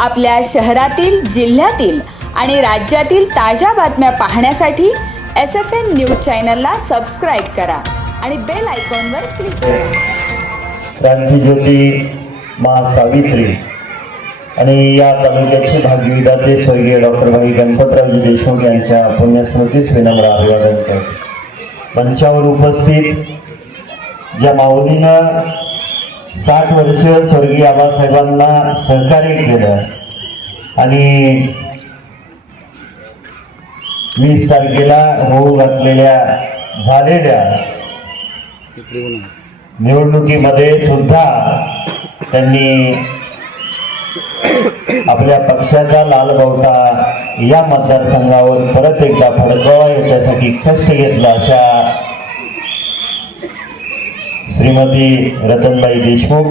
आपल्या शहरातील जिल्ह्यातील आणि राज्यातील ताज्या बातम्या पाहण्यासाठी एस एफ एन न्यूज चॅनलला सबस्क्राईब करा आणि बेल आयकॉनवर क्लिक करा. क्रांतीज्योती महासावित्री आणि या तालुक्याचे भाग्यविधाते स्वर्गीय डॉक्टर भाई गणपतरावजी देशमुख यांच्या पुण्यस्मृतीस विनम्र अभिवादन करतो. मंचावर उपस्थित ज्या माऊलीनं साठ वर्ष स्वर्गीय आबासाहेबांना सहकार्य केलं. आणि वीस तारखेला होऊ घातलेल्या झालेल्या निवडणुकीमध्ये सुद्धा त्यांनी आपल्या पक्षाचा लालबावटा या मतदारसंघावर परत एकदा फडकवा याच्यासाठी कष्ट घेतला अशा श्रीमती रतनबाई देशमुख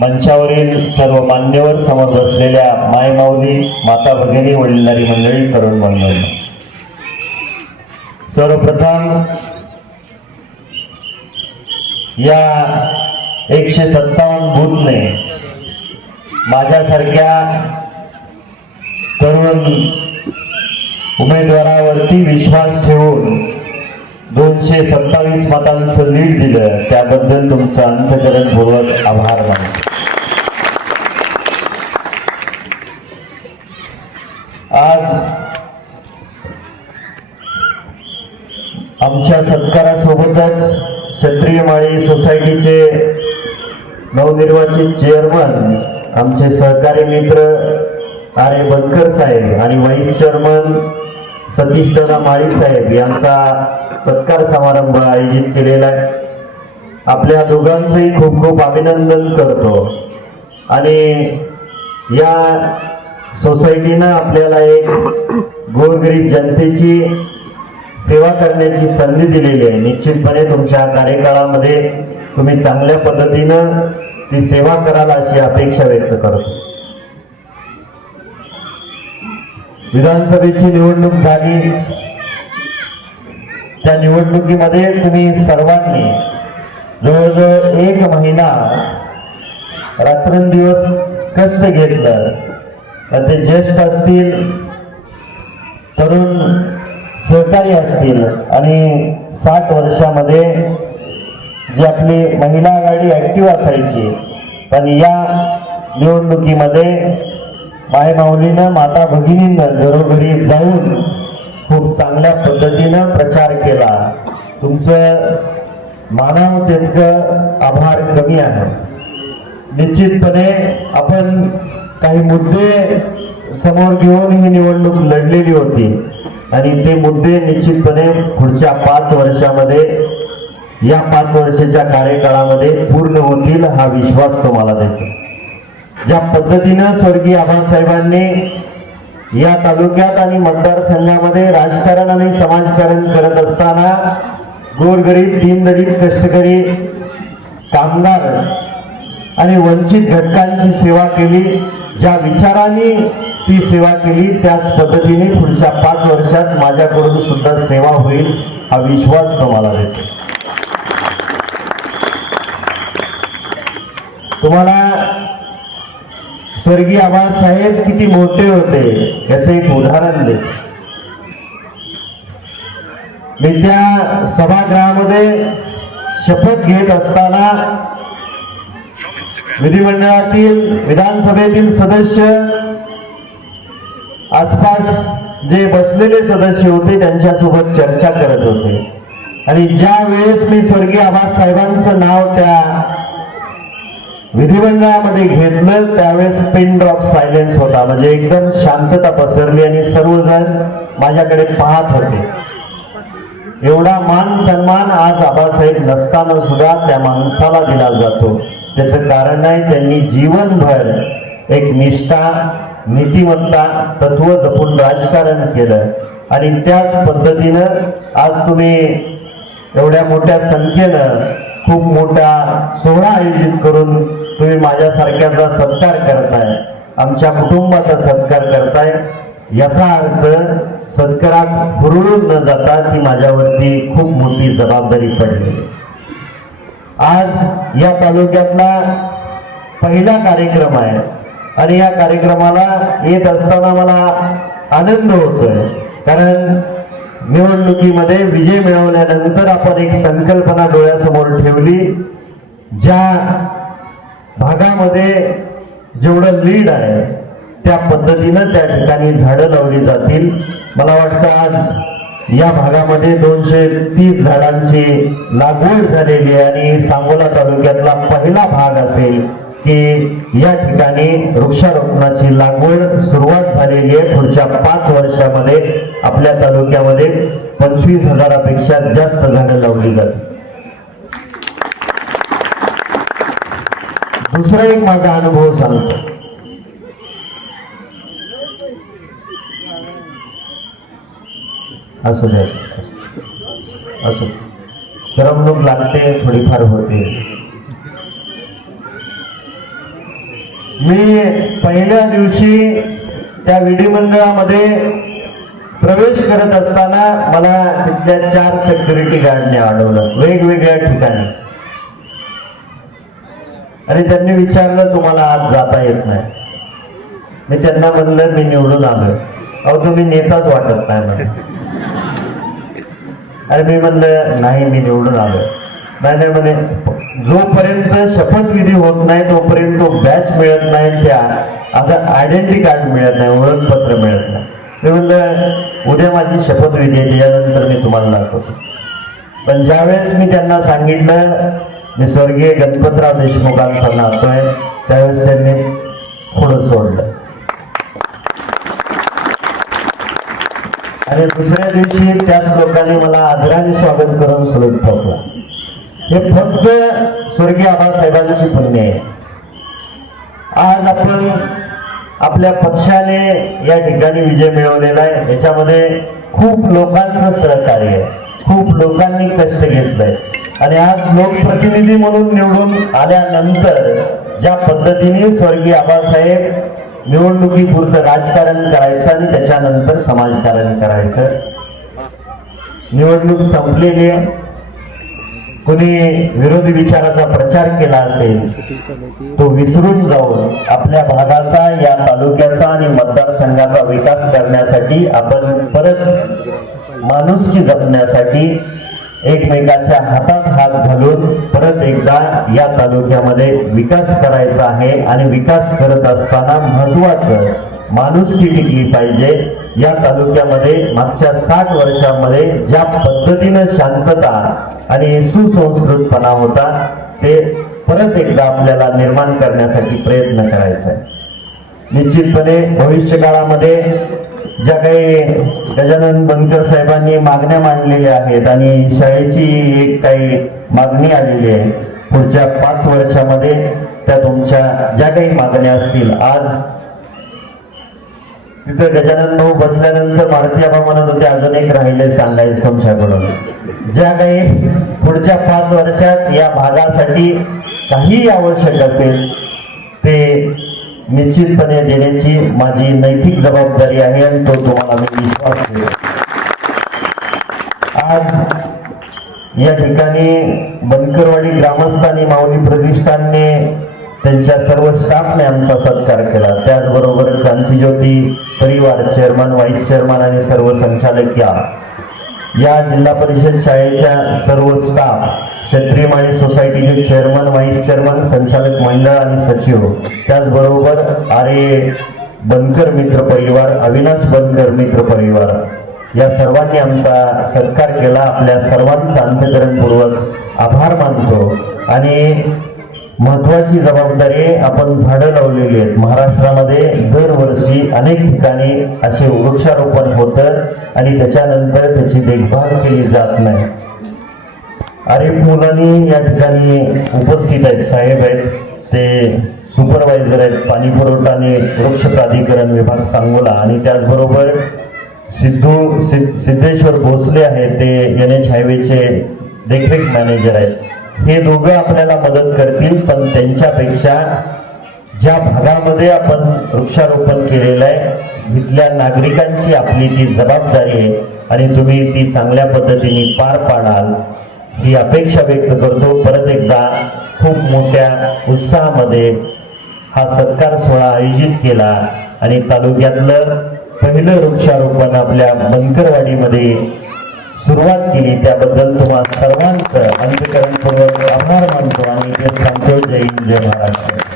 मंचावरील सर्व मान्यवर समज असलेल्या मायमाऊली माता भगिनी वडिलधारी मंडळी तरुण मंडळी. सर्वप्रथम या एकशे सत्तावन्न बूथने माझ्यासारख्या तरुण उमेदवारावरती विश्वास ठेवून दोनशे सत्तावीस मतांचं लीड दिलं. त्याबद्दल तुमचं अंतकरणपूर्वक आभार मानतो. आज आमच्या सत्कारासोबतच क्षत्रिय माळी सोसायटीचे नवनिर्वाचित चेअरमन आमचे सहकारी मित्र आर्य बनकर साहेब आणि व्हाईस चेअरमन सतीश दादा माळी साहेब यांचा सत्कार समारंभ आयोजित केलेला आहे. आपल्या दोघांचंही खूप खूप अभिनंदन करतो. आणि या सोसायटीनं आपल्याला एक गोरगरीब जनतेची सेवा करण्याची संधी दिलेली आहे. निश्चितपणे तुमच्या कार्यकाळामध्ये तुम्ही चांगल्या पद्धतीनं ती सेवा कराल अशी अपेक्षा व्यक्त करतो. विधानसभेची निवडणूक झाली. त्या निवडणुकीमध्ये तुम्ही सर्वांनी जवळजवळ एक महिना रात्रंदिवस कष्ट घेतलं. तर ते ज्येष्ठ असतील तरुण सहकारी असतील आणि साठ वर्षामध्ये जी आपली महिला आघाडी ॲक्टिव्ह असायची पण या निवडणुकीमध्ये मायमाऊलीनं माता भगिनीनं घरोघरी जाऊन खूप चांगल्या पद्धतीनं प्रचार केला. तुमचं मानव तितकं आभार कमी आहे. निश्चितपणे आपण काही मुद्दे समोर घेऊन ही निवडणूक लढलेली होती. आणि ते मुद्दे निश्चितपणे पुढच्या पाच वर्षामध्ये या पाच वर्षाच्या कार्यकाळामध्ये पूर्ण होतील हा विश्वास तुम्हाला देतो. ज्या पद्धतीनं स्वर्गीय आबासाहेबांनी या तालुक्यात आणि मतदारसंघामध्ये राजकारण आणि समाजकारण करत असताना गोरगरीब दीनदलित कष्टकरी कामगार आणि वंचित घटकांची सेवा केली. ज्या विचाराने ती सेवा केली त्याच पद्धतीने पुढच्या पाच वर्षात माझ्याकडून सुद्धा सेवा होईल हा विश्वास तुम्हाला देतो. तुम्हाला स्वर्गीय आबासाहेब किती मोठे होते याचं एक उदाहरण दे. मी त्या सभागृहामध्ये शपथ घेत असताना विधिमंडळातील विधानसभेतील सदस्य आसपास जे बसलेले सदस्य होते त्यांच्यासोबत चर्चा करत होते. आणि ज्या वेळेस मी स्वर्गीय आबासाहेबांचं नाव त्या विधिमंडळामध्ये घेतलं त्यावेळेस पिन ड्रॉप सायलेन्स होता. म्हणजे एकदम शांतता पसरली आणि सर्वजण माझ्याकडे पाहत होते. एवढा मान सन्मान आज आबासाहेब नसताना सुद्धा त्या माणसाला दिला जातो. त्याचं कारण आहे त्यांनी जीवनभर एक निष्ठा नीतिमत्ता तत्व जपून राजकारण केलं. आणि त्याच पद्धतीनं आज तुम्ही एवढ्या मोठ्या संख्येनं खूप मोठा सोहळा आयोजित करून तुम्ही माझ्यासारख्याचा सत्कार करताय. आमच्या कुटुंबाचा सत्कार करताय. याचा अर्थ सत्कारात हुरळून न जाता ती माझ्यावरती खूप मोठी जबाबदारी पडली. आज या तालुक्यातला पहिला कार्यक्रम आहे आणि या कार्यक्रमाला येत असताना मला आनंद होतोय. कारण निवडणुकीमध्ये विजय मिळवल्यानंतर आपण एक संकल्पना डोळ्यासमोर ठेवली ज्या भागामध्ये जेवढं लीड आहे त्या पद्धतीनं त्या ठिकाणी झाडं लावली जातील. मला वाटतं आज या भागामध्ये दोनशे तीस झाडांची लागवड झालेली आहे आणि सांगोला तालुक्यातला पहिला भाग असेल की या ठिकाणी वृक्षारोपणाची लागवड सुरुवात झालेली आहे. पुढच्या पाच वर्षामध्ये आपल्या तालुक्यामध्ये पंचवीस हजारापेक्षा जास्त झाडं लावली जातात. दुसरा एक माझा अनुभव सांगतो. असू द्या असू करमणूक लागते थोडीफार होते. मी पहिल्या दिवशी त्या विधिमंडळामध्ये प्रवेश करत असताना मला तिथल्या चार सेक्युरिटी गार्डने अडवलं. वेगवेगळ्या ठिकाणी. आणि त्यांनी विचारलं तुम्हाला आज जाता येत नाही. मी त्यांना म्हणलं मी निवडून आलोय. अहो तुम्ही नेताच वाटत नाही मला अरे मी म्हणलं नाही मी निवडून आलोय. नाही नाही म्हणे जोपर्यंत शपथविधी होत नाही तोपर्यंत तो बॅच मिळत नाही त्या आता आयडेंटिटी कार्ड मिळत नाही ओळखपत्र मिळत नाही. मी म्हणलं उद्या माझी शपथविधी आहे त्याच्यानंतर मी तुम्हाला दाखवतो. पण ज्यावेळेस मी त्यांना सांगितलं मी स्वर्गीय गणपतराव देशमुखांचा नातोय त्यावेळेस त्यांनी पुढं सोडलं. आणि दुसऱ्या दिवशी त्याच लोकांनी मला आदराने स्वागत करून सलूट ठोकला हे फक्त स्वर्गीय आबासाहेबांची पुण्य आहे. आज आपण आपल्या पक्षाने या ठिकाणी विजय मिळवलेला आहे. याच्यामध्ये खूप लोकांचं सहकार्य आहे. खूप लोकांनी कष्ट घेतलंय आणि आज लोकप्रतिनिधी म्हणून निवडून आल्यानंतर ज्या पद्धतीने स्वर्गीय आबासाहेब निवडणुकीपुरतं राजकारण करायचं आणि त्याच्यानंतर समाजकारण करायचं निवडणूक संपलेली आहे. कुणी विरोधी विचाराचा प्रचार केला असेल तो विसरून जाऊन आपल्या भागाचा या तालुक्याचा आणि मतदारसंघाचा विकास करण्यासाठी आपण परत माणुसकी जपण्यासाठी एकमेकाच्या हातात हात घालून परत एकदा या तालुक्यामध्ये विकास करायचा आहे आणि विकास करत असताना महत्वाचं माणुसकी टिकली पाहिजे. या तालुक्यामध्ये मागच्या साठ वर्षामध्ये ज्या पद्धतीनं शांतता आणि सुसंस्कृतपणा होता ते परत एकदा आपल्याला निर्माण करण्यासाठी प्रयत्न करायचा आहे. निश्चितपणे भविष्य काळामध्ये ज्या काही गजानन बनकर साहेबांनी मागण्या मांडलेल्या आहेत आणि शाळेची एक काही मागणी आलेली आहे पुढच्या पाच वर्षामध्ये त्या तुमच्या ज्या काही मागण्या असतील आज तिथे गजानन भाऊ बसल्यानंतर मारुती आबा म्हणत होते अजून एक राहिले सांगायचं तुमच्याकडून. ज्या काही पुढच्या पाच वर्षात या भागासाठी काही आवश्यक असेल ते निश्चितपणे देण्याची माझी नैतिक जबाबदारी आहे आणि तो तुम्हाला मी विश्वास देतो. आज या ठिकाणी बनकरवाडी ग्रामस्थांनी माऊली प्रतिष्ठानने त्यांच्या सर्व स्टाफने आमचा सत्कार केला. त्याचबरोबर क्रांतीज्योती परिवार चेअरमन व्हाईस चेअरमन आणि सर्व संचालक या. या जिल्हा परिषद शाळेच्या सर्व स्टाफ क्षत्रिय माळी सोसायटीचे चेअरमन व्हाईस चेअरमन संचालक मंडळ आणि सचिव त्याचबरोबर आरे बनकर मित्र परिवार अविनाश बनकर मित्र परिवार या सर्वांनी आमचा सत्कार केला. आपल्या सर्वांचा अंतकरणपूर्वक आभार मानतो. आणि महत्वाची जबाबदारी आपण झाडं लावलेली आहेत. महाराष्ट्रामध्ये दरवर्षी अनेक ठिकाणी असे वृक्षारोपण होतं आणि त्याच्यानंतर त्याची देखभाल केली जात नाही. अरे मुलांनी या ठिकाणी उपस्थित आहेत साहेब आहेत. ते सुपरवायझर आहेत. पाणी पुरवठा आणि वृक्ष प्राधिकरण विभाग सांगोला आणि त्याचबरोबर सिद्धू सि- सिद्धेश्वर भोसले आहेत. ते एन एच हायवेचे देखरेख मॅनेजर आहेत. हे दोघं आपल्याला मदत करतील पण त्यांच्यापेक्षा ज्या भागामध्ये आपण वृक्षारोपण केलेलं आहे तिथल्या नागरिकांची आपली ती जबाबदारी आहे आणि तुम्ही ती चांगल्या पद्धतीने पार पाडाल ही अपेक्षा व्यक्त करतो. परत एकदा खूप मोठ्या उत्साहामध्ये हा सत्कार सोहळा आयोजित केला आणि तालुक्यातलं पहिलं वृक्षारोपण आपल्या बनकरवाडीमध्ये सुरुवात केली. त्याबद्दल तुम्हा सर्वांचं अंतकरणपूर्वक आभार मानतो आणि ते सांगतो जय हिंद जय महाराष्ट्र.